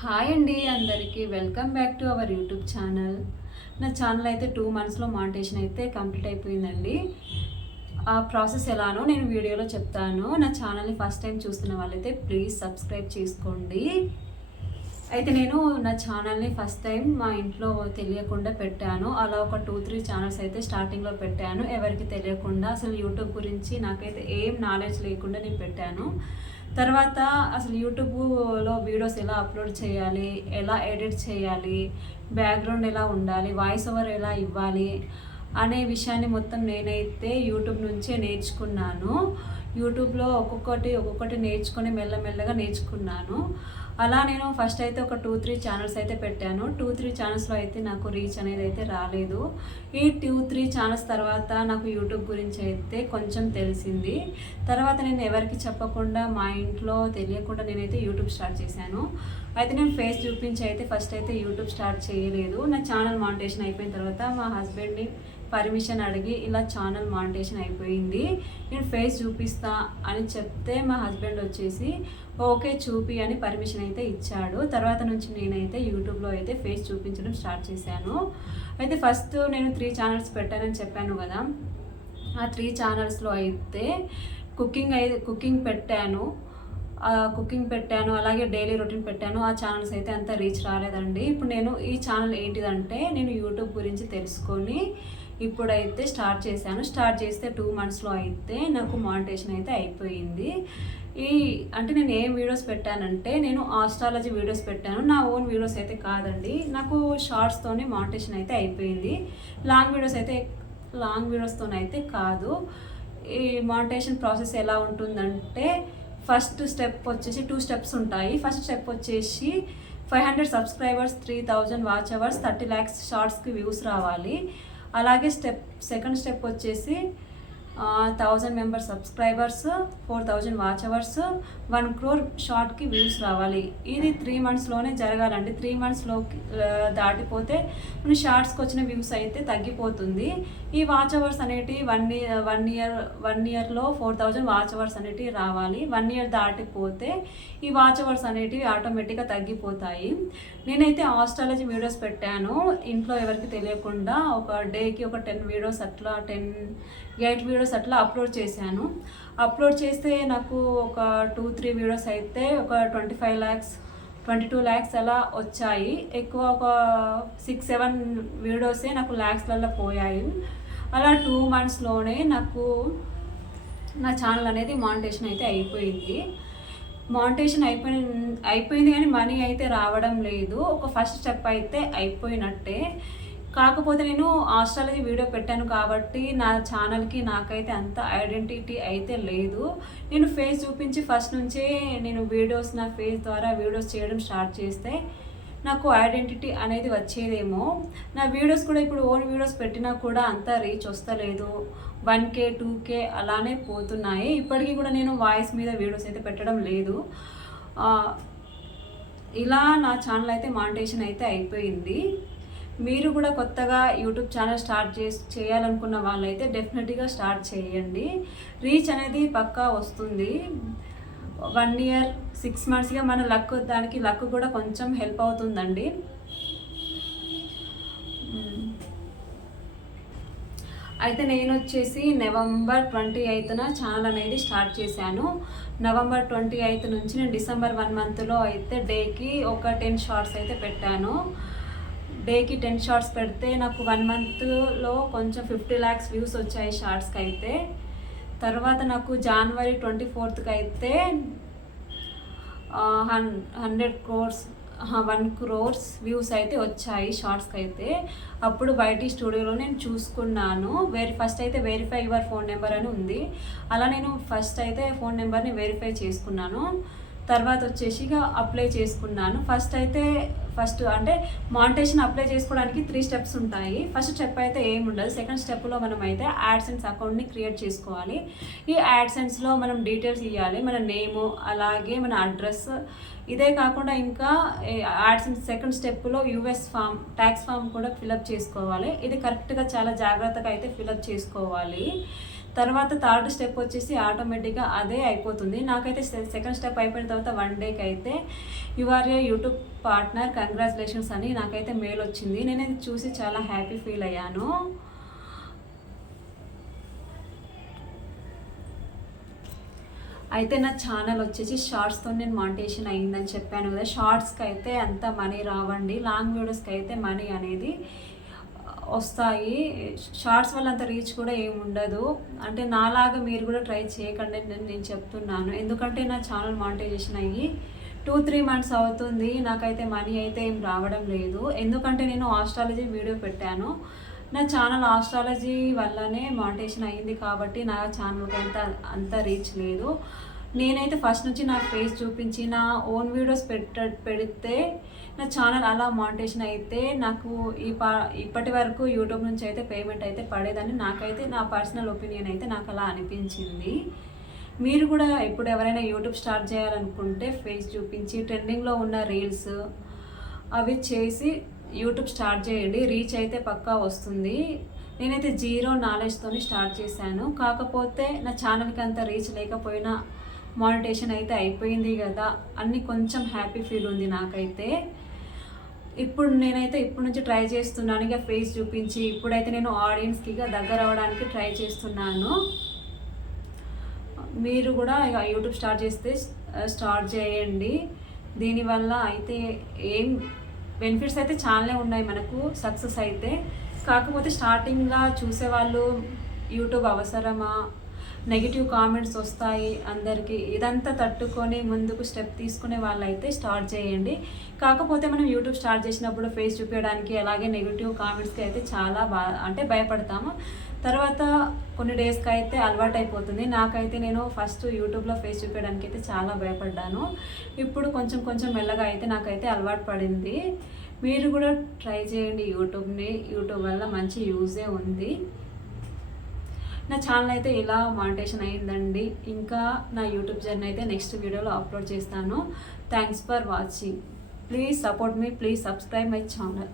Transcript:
Hi అండి అందరికీ. Welcome back to our YouTube channel నా ఛానల్ అయితే టూ మంత్స్లో మాంటేషన్ అయితే కంప్లీట్ అయిపోయిందండి. ఆ ప్రాసెస్ ఎలానో నేను వీడియోలో చెప్తాను. నా ఛానల్ని ఫస్ట్ టైం చూస్తున్న వాళ్ళైతే ప్లీజ్ సబ్స్క్రైబ్ చేసుకోండి. అయితే నేను నా ఛానల్ని ఫస్ట్ టైం మా ఇంట్లో తెలియకుండా పెట్టాను. అలా ఒక టూ త్రీ ఛానల్స్ అయితే స్టార్టింగ్లో పెట్టాను. ఎవరికి తెలియకుండా అసలు యూట్యూబ్ గురించి నాకైతే ఏం నాలెడ్జ్ లేకుండా నేను పెట్టాను. తర్వాత అసలు యూట్యూబ్లో వీడియోస్ ఎలా అప్లోడ్ చేయాలి ఎలా ఎడిట్ చేయాలి బ్యాక్గ్రౌండ్ ఎలా ఉండాలి వాయిస్ ఓవర్ ఎలా ఇవ్వాలి అనే విషయాన్ని మొత్తం నేనైతే యూట్యూబ్ నుంచే నేర్చుకున్నాను. యూట్యూబ్లో ఒక్కొక్కటి ఒక్కొక్కటి నేర్చుకొని మెల్లమెల్లగా నేర్చుకున్నాను. అలా నేను ఫస్ట్ అయితే ఒక టూ త్రీ ఛానల్స్ అయితే పెట్టాను. టూ త్రీ ఛానల్స్లో అయితే నాకు రీచ్ అనేది అయితే రాలేదు. ఈ టూ త్రీ ఛానల్స్ తర్వాత నాకు యూట్యూబ్ గురించి అయితే కొంచెం తెలిసింది. తర్వాత నేను ఎవరికి చెప్పకుండా మా ఇంట్లో తెలియకుండా నేనైతే యూట్యూబ్ స్టార్ట్ చేశాను. అయితే నేను ఫేస్ చూపించి అయితే ఫస్ట్ అయితే యూట్యూబ్ స్టార్ట్ చేయలేదు. నా ఛానల్ మానిటేషన్ అయిపోయిన తర్వాత మా హస్బెండ్ని పర్మిషన్ అడిగి ఇలా ఛానల్ మానిటేషన్ అయిపోయింది. నేను ఫేస్ చూపిస్తా అని చెప్తే మా హస్బెండ్ వచ్చేసి ఓకే చూపి అని పర్మిషన్ అయితే ఇచ్చాడు. తర్వాత నుంచి నేనైతే యూట్యూబ్లో అయితే ఫేస్ చూపించడం స్టార్ట్ చేశాను. అయితే ఫస్ట్ నేను త్రీ ఛానల్స్ పెట్టానని చెప్పాను కదా. ఆ త్రీ ఛానల్స్లో అయితే కుకింగ్ అయితే కుకింగ్ పెట్టాను. కుకింగ్ పెట్టాను అలాగే డైలీ రొటీన్ పెట్టాను. ఆ ఛానల్స్ అయితే అంత రీచ్ రాలేదండి. ఇప్పుడు నేను ఈ ఛానల్ ఏంటిదంటే నేను యూట్యూబ్ గురించి తెలుసుకొని ఇప్పుడైతే స్టార్ట్ చేశాను. స్టార్ట్ చేస్తే టూ మంత్స్లో అయితే నాకు మానిటేషన్ అయితే అయిపోయింది. ఈ అంటే నేను ఏం వీడియోస్ పెట్టానంటే నేను ఆస్ట్రాలజీ వీడియోస్ పెట్టాను. నా ఓన్ వీడియోస్ అయితే కాదండి. నాకు షార్ట్స్తోనే మానిటేషన్ అయితే అయిపోయింది. లాంగ్ వీడియోస్ అయితే లాంగ్ వీడియోస్తోనైతే కాదు. ఈ మానిటేషన్ ప్రాసెస్ ఎలా ఉంటుందంటే ఫస్ట్ స్టెప్ వచ్చేసి టూ స్టెప్స్ ఉంటాయి. ఫస్ట్ స్టెప్ వచ్చేసి five hundred subscribers three thousand watch hours thirty lakhs షార్ట్స్కి views రావాలి. అలాగే స్టెప్ సెకండ్ స్టెప్ వచ్చేసి thousand member subscribers four thousand watch hours one crore షార్ట్కి views రావాలి. ఇది త్రీ మంత్స్లోనే జరగాలండి. త్రీ మంత్స్లోకి దాటిపోతే మన షార్ట్స్కి వచ్చిన వ్యూస్ అయితే తగ్గిపోతుంది. ఈ వాచ్ అవర్స్ అనేటివి one year one year one ఇయర్లో ఫోర్ థౌజండ్ వాచ్ అవర్స్ అనేటివి రావాలి. వన్ ఇయర్ దాటిపోతే ఈ వాచ్ అవర్స్ అనేటివి ఆటోమేటిక్గా తగ్గిపోతాయి. నేనైతే ఆస్ట్రాలజీ వీడియోస్ పెట్టాను. ఇంట్లో ఎవరికి తెలియకుండా ఒక డేకి ఒక టెన్ వీడియోస్ అట్లా టెన్ ఎయిట్ వీడియోస్ అట్లా అప్లోడ్ చేశాను. అప్లోడ్ చేస్తే నాకు ఒక టూ త్రీ వీడియోస్ అయితే ఒక twenty five lakhs twenty two lakhs అలా వచ్చాయి. ఎక్కువ ఒక సిక్స్ సెవెన్ వీడియోసే నాకు ల్యాక్స్లలో పోయాయి. అలా టూ మంత్స్లోనే నాకు నా ఛానల్ అనేది మానిటేషన్ అయితే అయిపోయింది. మానిటేషన్ అయిపోయి అయిపోయింది కానీ మనీ అయితే రావడం లేదు. ఒక ఫస్ట్ స్టెప్ అయితే అయిపోయినట్టే. కాకపోతే నేను ఆస్ట్రాలజీ వీడియో పెట్టాను కాబట్టి నా ఛానల్కి నాకైతే అంత ఐడెంటిటీ అయితే లేదు. నేను ఫేస్ చూపించి ఫస్ట్ నుంచే నేను వీడియోస్ నా ఫేస్ ద్వారా వీడియోస్ చేయడం స్టార్ట్ చేస్తే నాకు ఐడెంటిటీ అనేది వచ్చేదేమో. నా వీడియోస్ కూడా ఇప్పుడు ఓన్ వీడియోస్ పెట్టినా కూడా అంత రీచ్ వస్తలేదు. వన్ కే టూ కే అలానే పోతున్నాయి. ఇప్పటికీ కూడా నేను వాయిస్ మీద వీడియోస్ అయితే పెట్టడం లేదు. ఇలా నా ఛానల్ అయితే మానిటేషన్ అయితే అయిపోయింది. మీరు కూడా కొత్తగా యూట్యూబ్ ఛానల్ స్టార్ట్ చేసి చేయాలనుకున్న వాళ్ళైతే డెఫినెట్గా స్టార్ట్ చేయండి. రీచ్ అనేది పక్కా వస్తుంది. వన్ ఇయర్ సిక్స్ మంత్స్గా మన లక్ దానికి లక్ కూడా కొంచెం హెల్ప్ అవుతుందండి. అయితే నేను వచ్చేసి నవంబర్ ట్వంటీ ఎయిత్న ఛానల్ అనేది స్టార్ట్ చేశాను. నవంబర్ ట్వంటీ ఎయిత్ నుంచి నేను డిసెంబర్ వన్ మంత్లో అయితే డేకి ఒక టెన్ షార్ట్స్ అయితే పెట్టాను. డేకి టెన్ షార్ట్స్ పెడితే నాకు వన్ మంత్లో కొంచెం ఫిఫ్టీ ల్యాక్స్ వ్యూస్ వచ్చాయి షార్ట్స్కి అయితే తర్వాత నాకు జనవరి ట్వంటీ ఫోర్త్కి అయితే హన్ hundred crores one crores views అయితే వచ్చాయి షార్ట్స్కి అయితే అప్పుడు బయటి స్టూడియోలో నేను చూసుకున్నాను. వెరీ ఫస్ట్ అయితే వెరిఫై యువర్ ఫోన్ నెంబర్ అని ఉంది. అలా నేను ఫస్ట్ అయితే ఫోన్ నెంబర్ని వెరిఫై చేసుకున్నాను. తర్వాత వచ్చేసి ఇక అప్లై చేసుకున్నాను. ఫస్ట్ అయితే ఫస్ట్ అంటే మానిటేషన్ అప్లై చేసుకోవడానికి త్రీ స్టెప్స్ ఉంటాయి. ఫస్ట్ స్టెప్ అయితే ఏమి ఉండదు. సెకండ్ స్టెప్లో మనం అయితే యాడ్సెన్స్ అకౌంట్ని క్రియేట్ చేసుకోవాలి. ఈ యాడ్సెన్స్లో మనం డీటెయిల్స్ ఇవ్వాలి మన నేము అలాగే మన అడ్రస్ ఇదే కాకుండా ఇంకా యాడ్సెన్స్ సెకండ్ స్టెప్లో యూఎస్ ఫామ్ ట్యాక్స్ ఫామ్ కూడా ఫిలప్ చేసుకోవాలి. ఇది కరెక్ట్గా చాలా జాగ్రత్తగా అయితే ఫిలప్ చేసుకోవాలి. తర్వాత థర్డ్ స్టెప్ వచ్చేసి ఆటోమేటిక్గా అదే అయిపోతుంది. నాకైతే సెకండ్ స్టెప్ అయిపోయిన తర్వాత వన్ డేకి అయితే you are a YouTube partner congratulations అని నాకైతే మెయిల్ వచ్చింది. నేను ఇది చూసి చాలా హ్యాపీ ఫీల్ అయ్యాను. అయితే నా ఛానల్ వచ్చేసి షార్ట్స్తో నేను మాంటేషన్ అయ్యిందని చెప్పాను కదా. షార్ట్స్కి అయితే అంత మనీ రావండి. లాంగ్ వీడియోస్కి అయితే మనీ అనేది వస్తాయి. షార్ట్స్ వల్ల అంత రీచ్ కూడా ఏమి ఉండదు. అంటే నాలాగా మీరు కూడా ట్రై చేయకండి నేను నేను చెప్తున్నాను. ఎందుకంటే నా ఛానల్ మానిటైజేషన్ అయ్యి టూ త్రీ మంత్స్ అవుతుంది. నాకైతే మనీ అయితే ఏం రావడం లేదు. ఎందుకంటే నేను ఆస్ట్రాలజీ వీడియో పెట్టాను. నా ఛానల్ ఆస్ట్రాలజీ వల్లనే మానిటేషన్ అయ్యింది కాబట్టి నా ఛానల్కి అంత అంత రీచ్ లేదు. నేనైతే ఫస్ట్ నుంచి నా ఫేస్ చూపించి నా ఓన్ వీడియోస్ పెట్ట పెడితే నా ఛానల్ అలా మానిటేషన్ అయితే నాకు ఈ పా ఇప్పటి వరకు యూట్యూబ్ నుంచి అయితే పేమెంట్ అయితే పడేదని నాకైతే నా పర్సనల్ ఒపీనియన్ అయితే నాకు అలా అనిపించింది. మీరు కూడా ఇప్పుడు ఎవరైనా యూట్యూబ్ స్టార్ట్ చేయాలనుకుంటే ఫేస్ చూపించి ట్రెండింగ్లో ఉన్న రీల్స్ అవి చేసి యూట్యూబ్ స్టార్ట్ చేయండి. రీచ్ అయితే పక్కా వస్తుంది. నేనైతే జీరో నాలెడ్జ్తో స్టార్ట్ చేశాను. కాకపోతే నా ఛానల్కి అంత రీచ్ లేకపోయినా మానిటేషన్ అయితే అయిపోయింది కదా. అన్ని కొంచెం హ్యాపీ ఫీల్ ఉంది నాకైతే. ఇప్పుడు నేనైతే ఇప్పటి నుంచి ట్రై చేస్తున్నాను. ఇక ఫేస్ చూపించి ఇప్పుడైతే నేను ఆడియన్స్కి ఇక దగ్గర అవ్వడానికి ట్రై చేస్తున్నాను. మీరు కూడా ఇక యూట్యూబ్ స్టార్ట్ చేస్తే స్టార్ట్ చేయండి. దీనివల్ల అయితే ఏం బెనిఫిట్స్ అయితే చాలానే ఉన్నాయి మనకు సక్సెస్ అయితే. కాకపోతే స్టార్టింగ్గా చూసేవాళ్ళు యూట్యూబ్ అవసరమా? నెగిటివ్ కామెంట్స్ వస్తాయి అందరికీ ఇదంతా తట్టుకొని ముందుకు స్టెప్ తీసుకునే వాళ్ళైతే స్టార్ట్ చేయండి. కాకపోతే మనం యూట్యూబ్ స్టార్ట్ చేసినప్పుడు ఫేస్ చూపించడానికి అలాగే నెగిటివ్ కామెంట్స్కి అయితే చాలా బా అంటే భయపడతాము. తర్వాత కొన్ని డేస్కి అయితే అలవాటు అయిపోతుంది నాకైతే నేను ఫస్ట్ యూట్యూబ్లో ఫేస్ చూపించడానికి అయితే చాలా భయపడ్డాను. ఇప్పుడు కొంచెం కొంచెం మెల్లగా అయితే నాకైతే అలవాటు పడింది. మీరు కూడా ట్రై చేయండి యూట్యూబ్ని. యూట్యూబ్ వల్ల మంచి యూజే ఉంది. నా ఛానల్ అయితే ఇలా మానిటేషన్ అయిందండి ఇంకా నా యూట్యూబ్ జర్నీ అయితే నెక్స్ట్ వీడియోలో అప్లోడ్ చేస్తాను. Thanks for watching please support me please subscribe my channel